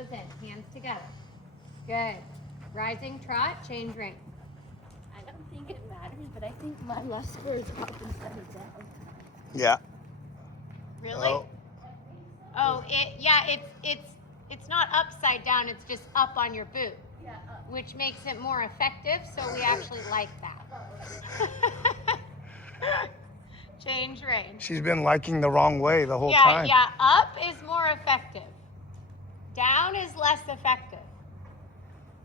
elbows in, hands together. Good. Rising trot, change rein. I don't think it matters, but I think my left spur is up instead of down. Yeah. Really? Oh, it's not upside down, it's just up on your boot. Yeah, up. Which makes it more effective, so we actually like that. Change rein. She's been liking the wrong way the whole Yeah, time. yeah, up is more effective. Down is less effective.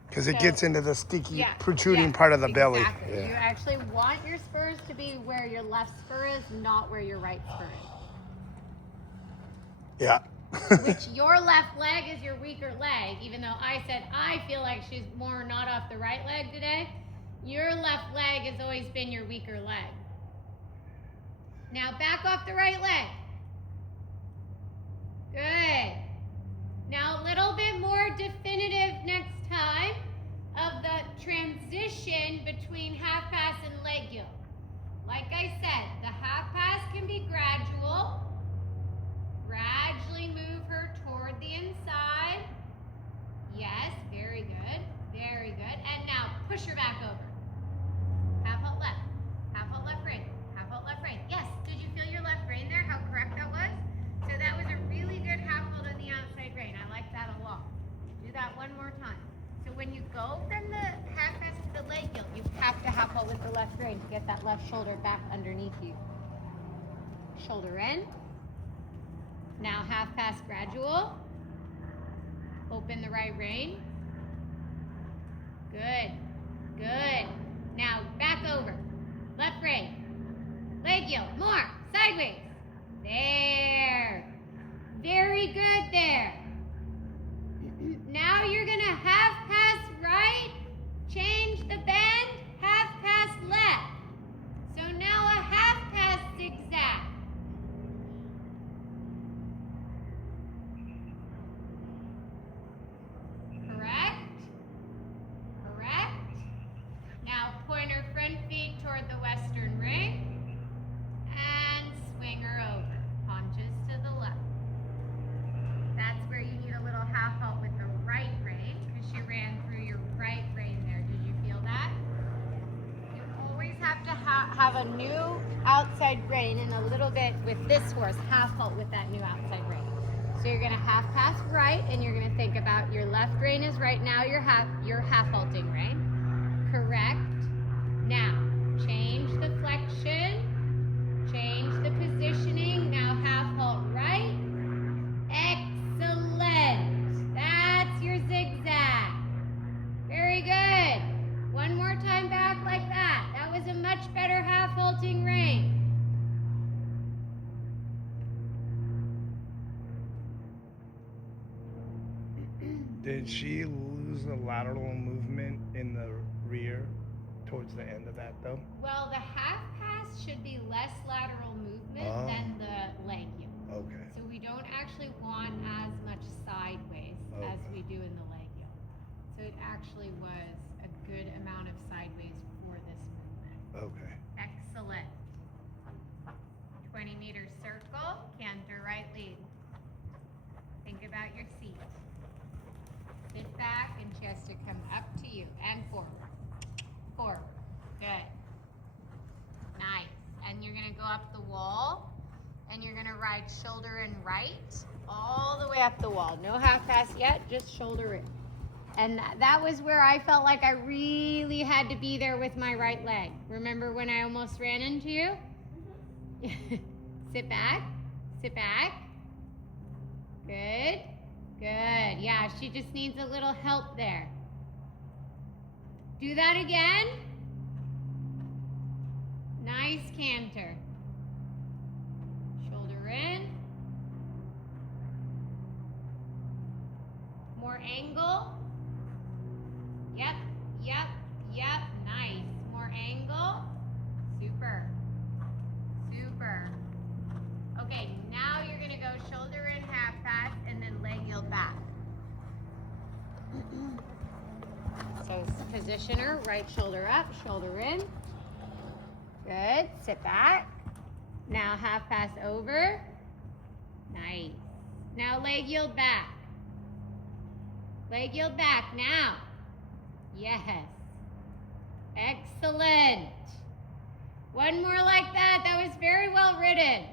Because it gets into the sticky, Yeah, protruding yeah, part of the belly. exactly. Yeah. You actually want your spurs to be where your left spur is, not where your right spur Yeah. is. Which your left leg is your weaker leg, even though I said I feel like she's more not off the right leg today. Your left leg has always been your weaker leg. Now back off the right leg. Good. Now a little bit more definitive next time of the transition between half pass and leg yield. Like I said, the half pass can be gradual. Gradually move her toward the inside. Yes, very good, very good. And now push her back over. Half out left rein, half out left rein. Yes, did you feel your left rein there, how correct that was? So that was a really good half hold on the outside rein. I like that a lot. Do that one more time. So when you go from the half pass to the leg yield, you have to half hold with the left rein to get that left shoulder back underneath you. Shoulder in. Now half pass gradual. Open the right rein. Good, good. Now back over. Left rein. Leg yield. More. Sideways. There. Very good there. Now you're going to half pass right. Change the bend. Half pass left. So now a half pass zigzag. Correct. Correct. Now point her front feet toward the western ring and swing her over. Punches to the left. That's where you need a little half halt with the right rein because she ran through your right rein there. Did you feel that? You always have to have a new outside rein and a little bit with this horse, half halt with that new outside rein. So you're going to half pass right and you're going to think about your left rein is right now, your half halting rein. Correct. Now, change the flexion, change the positioning. Now half halt right. Excellent. That's your zigzag. Very good. One more time back like that. That was a much better half halting rein. Did she lose the lateral movement in the rear towards the end of that though? Well, the half pass should be less lateral movement than the leg yield. Okay. So we don't actually want as much sideways as we do in the leg yield. So it actually was a good amount of sideways for this movement. Okay. Excellent. 20-meter circle, canter right lead. Think about your seat. Sit back and she has to come up to you and forward. Forward. Good. Nice. And you're going to go up the wall and you're going to ride shoulder in right all the way up the wall. No half pass yet, just shoulder in. And that was where I felt like I really had to be there with my right leg. Remember when I almost ran into you? Sit back. Sit back. Good. Good. Yeah, she just needs a little help there. Do that again. Nice canter. Shoulder in. More angle. Yep, yep, yep. Nice. More angle. Super. Super. Okay, now you're going to go shoulder in, half pass, and then leg yield back. So position her, right shoulder up, shoulder in. Good. Sit back. Now half pass over. Nice. Now leg yield back. Leg yield back now. Yes. Excellent. One more like that. That was very well ridden.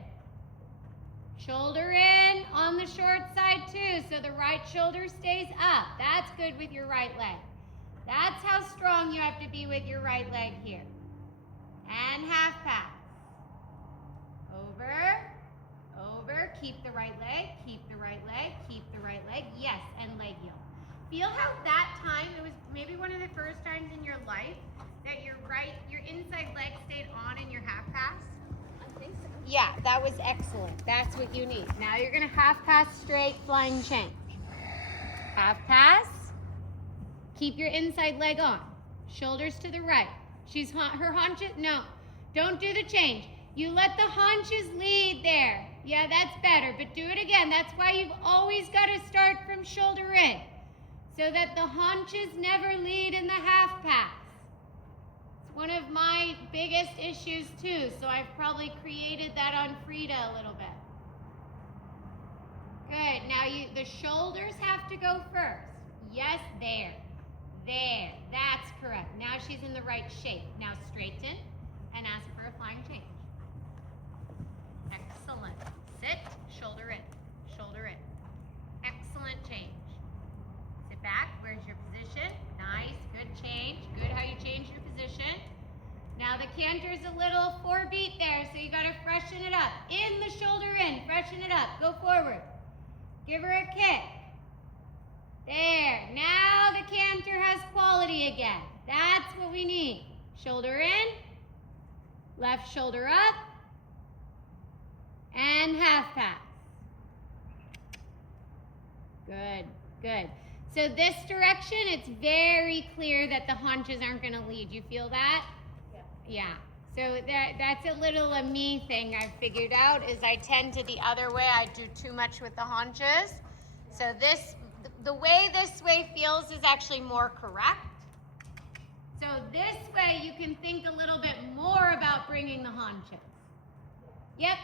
Shoulder in on the short side too, so the right shoulder stays up. That's good with your right leg. That's how strong you have to be with your right leg here. And half pass. Over, over. Keep the right leg, keep the right leg, keep the right leg. Yes, and leg yield. Feel how that time, it was maybe one of the first times in your life that your inside leg stayed on in your half pass? I think so. Yeah, that was excellent. That's what you need. Now you're gonna half pass straight, flying change. Half pass. Keep your inside leg on. Shoulders to the right. Her haunches, no. Don't do the change. You let the haunches lead there. Yeah, that's better, but do it again. That's why you've always got to start from shoulder in, so that the haunches never lead in the half pass. It's one of my biggest issues too, so I've probably created that on Frida a little bit. Good, now the shoulders have to go first. Yes, there, that's correct. Now she's in the right shape. Now straighten and ask for a flying change. Excellent. Sit, shoulder in, shoulder in. Excellent change. Sit back, where's your position? Nice, good change. Good how you change your position. Now the canter's a little 4-beat there, so you gotta freshen it up. In the shoulder in, freshen it up. Go forward. Give her a kick. There, now the canter has quality again. That's what we need. Shoulder in, left shoulder up, and half pass. Good, good. So this direction, it's very clear that the haunches aren't gonna lead. You feel that? Yeah. So that's a little a me thing I've figured out, is I tend to the other way. I do too much with the haunches. So the way this way feels is actually more correct. So this way you can think a little bit more about bringing the haunches. Yep,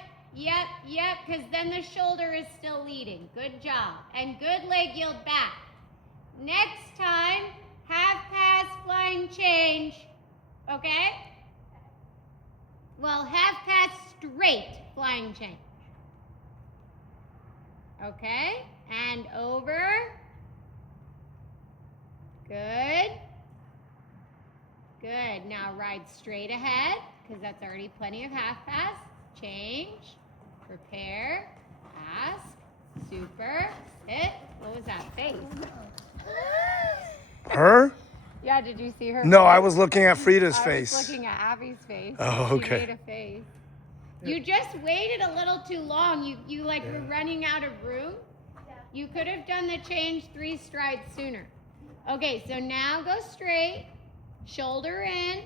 because then the shoulder is still leading. Good job. And good leg yield back. Next time, half pass, flying change. Okay? Well, half pass straight, flying change. Okay? And over. Good. Good. Now ride straight ahead, because that's already plenty of half pass. Change. Prepare. Ask. Super. Sit. What was that face? Her? Yeah, did you see her? No, face? I was looking at Frida's I face. was looking at Abby's face. Oh, okay. She made a face. You just waited a little too long. You were running out of room. You could have done the change 3 strides sooner. Okay, so now go straight. Shoulder in,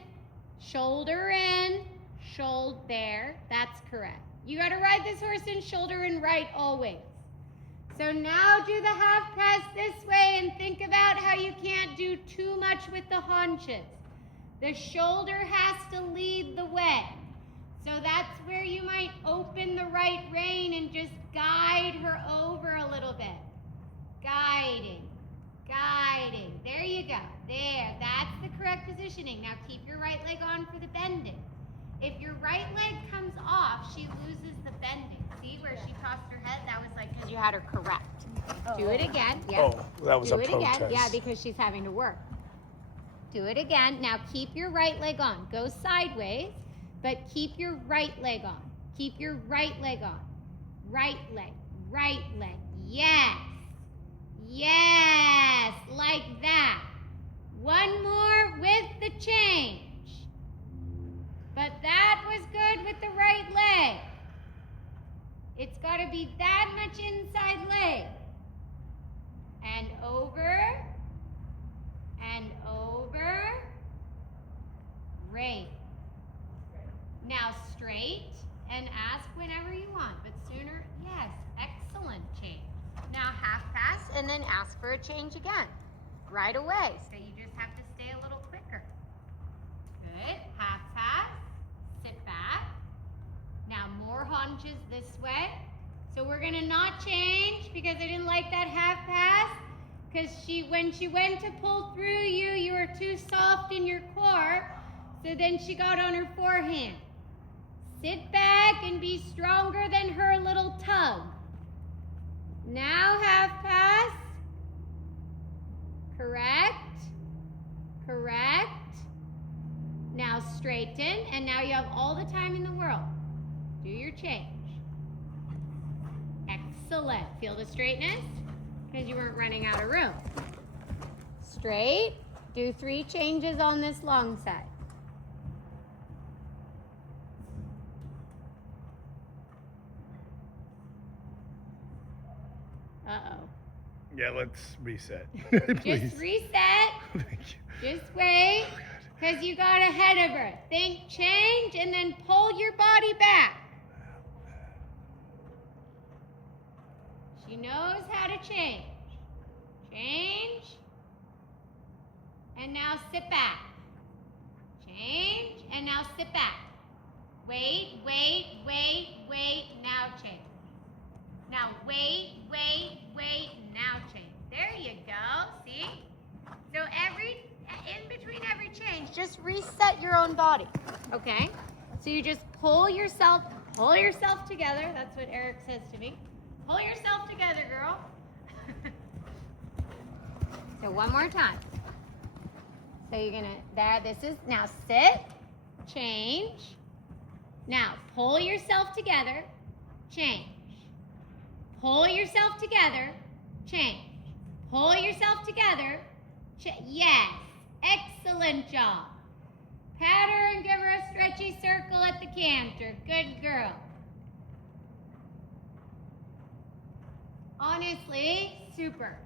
shoulder in, shoulder there. That's correct. You got to ride this horse in shoulder in right always. So now do the half pass this way and think about how you can't do too much with the haunches. The shoulder has to lead the way. So that's where you might open the right rein and just guide her over a little bit. Guiding, guiding. There you go. There, that's the correct positioning. Now keep your right leg on for the bending. If your right leg comes off, she loses the bending. See where she tossed her head? That was like because you had her correct. Do it again. Yeah. Oh, that was Do a it protest. again. Yeah, because she's having to work. Do it again. Now keep your right leg on. Go sideways, but keep your right leg on. Keep your right leg on. Right leg. Right leg. Yes. Yes. Like that. One more with the change. But that was good with the right leg. It's got to be that much inside leg. And over. And over. Great. Now straight and ask whenever you want, but sooner, yes, excellent change. Now half pass and then ask for a change again, right away. So you just have to stay a little quicker. Good, half pass, sit back. Now more haunches this way. So we're gonna not change because I didn't like that half pass. because when she went to pull through you, you were too soft in your core, so then she got on her forehand. Sit back and be stronger than her little tug. Now half pass. Correct. Correct. Now straighten, and now you have all the time in the world. Do your change. Excellent. Feel the straightness? Because you weren't running out of room. Straight. Do 3 changes on this long side. Uh-oh. Yeah, let's reset. Just reset. Thank you. Just wait. Oh, God. Because you got ahead of her. Think change and then pull your body back. She knows how to change. Change. And now sit back. Change. And now sit back. Wait, wait, wait, wait. Now change. Now wait, wait, wait. Now change. There you go. See? So in between every change, just reset your own body. Okay? So you just pull yourself together. That's what Eric says to me. Pull yourself together, girl. So one more time. So you're gonna, this is, now sit, change. Now pull yourself together, change. Pull yourself together, change. Pull yourself together, yes, excellent job. Pat her and give her a stretchy circle at the canter. Good girl. Honestly, super.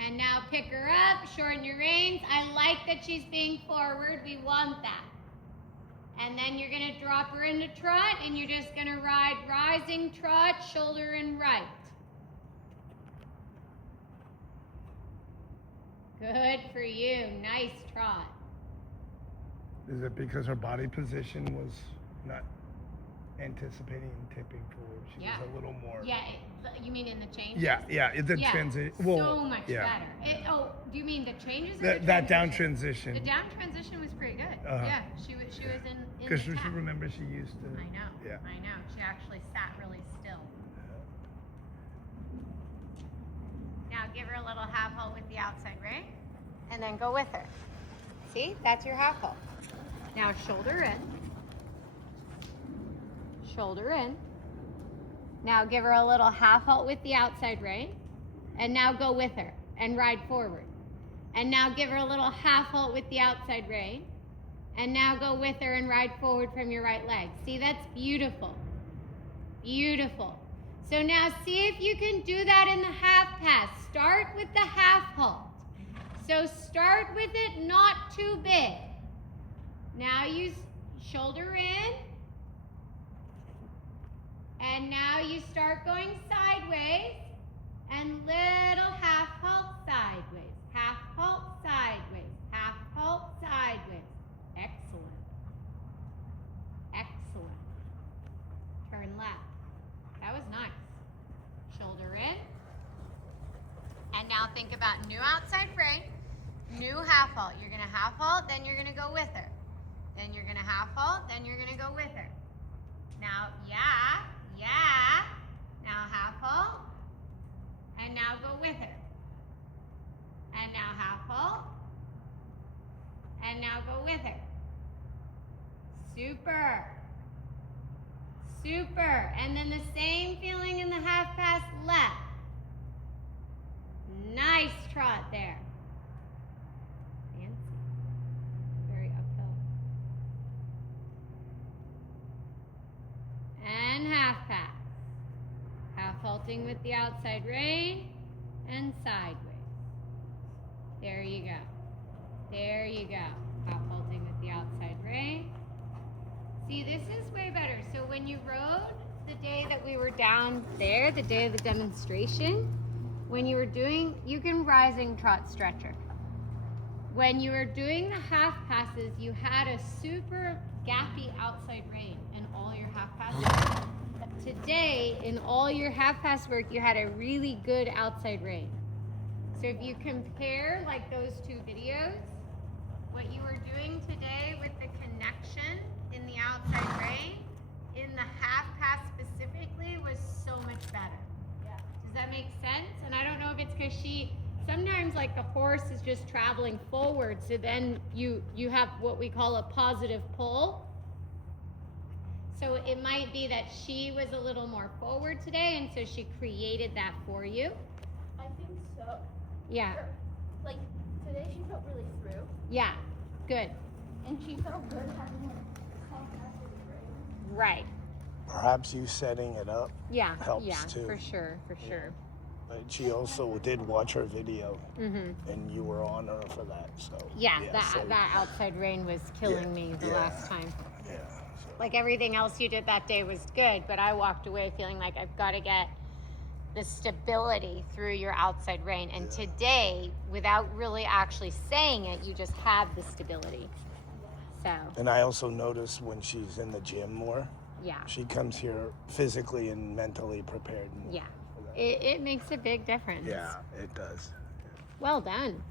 And now pick her up, shorten your reins. I like that she's being forward. We want that. And then you're gonna drop her into trot, and you're just gonna ride rising trot, shoulder and right. Good for you, nice trot. Is it because her body position was not anticipating tipping forward? She was a little more. Yeah, you mean in the changes? Yeah, the transition. Well, so much better. Do you mean the changes? That down transition. The down transition was pretty good. Yeah, she was in Because the she tap. remember she used to. I know. Yeah. I know. She actually sat really still. Now give her a little half halt with the outside rein, and then go with her. See, that's your half halt. Now shoulder in. Shoulder in. Now give her a little half halt with the outside rein, and now go with her and ride forward. And now give her a little half halt with the outside rein, and now go with her and ride forward from your right leg. See, that's beautiful. Beautiful. So now see if you can do that in the half pass. Start with the half halt. So start with it not too big. Now you shoulder in. And now you start going sideways and little half halt sideways. Half halt sideways. Half halt sideways. Excellent. Excellent. Turn left. That was nice. Shoulder in. And now think about new outside rein, new half halt. You're going to half halt, then you're going to go with her. Then you're going to half halt, then you're going to go with her. Now, yeah. Now half halt. And now go with her. And now half halt. And now go with her. Super. Super. And then the same feeling in the half pass left. Nice trot there. Fancy. Very uphill. And half pass. Half halting with the outside rein and sideways. There you go. There you go. Half halting with the outside rein. See, this is way better. So when you rode the day that we were down there, the day of the demonstration, when you were doing, you can rising trot stretcher. When you were doing the half passes, you had a super gappy outside rein and all your half passes. today in all your half pass work, you had a really good outside range. So if you compare like those two videos, what you were doing today with the connection in the outside range, in the half pass specifically, was so much better. Yeah. Does that make sense? And I don't know if it's because sometimes like the horse is just traveling forward, so then you have what we call a positive pull. So it might be that she was a little more forward today, and so she created that for you. I think so. Yeah. Or, like today she felt really through, Yeah. Good. and she felt good having like contact with the brain. Right. Perhaps you setting it up Yeah. helps Yeah. too. For sure. For sure. But she also did watch her video, Mhm. and you were on her for that. So Yeah. so- That outside rain was killing Yeah, me the yeah. last time. yeah. So. Like everything else you did that day was good, but I walked away feeling like I've got to get the stability through your outside rein. And Yeah. today, without really actually saying it, you just have the stability. So, And I also noticed when she's in the gym more, yeah, she comes here physically and mentally prepared more yeah. for that. It makes a big difference. Yeah, it does. Well done.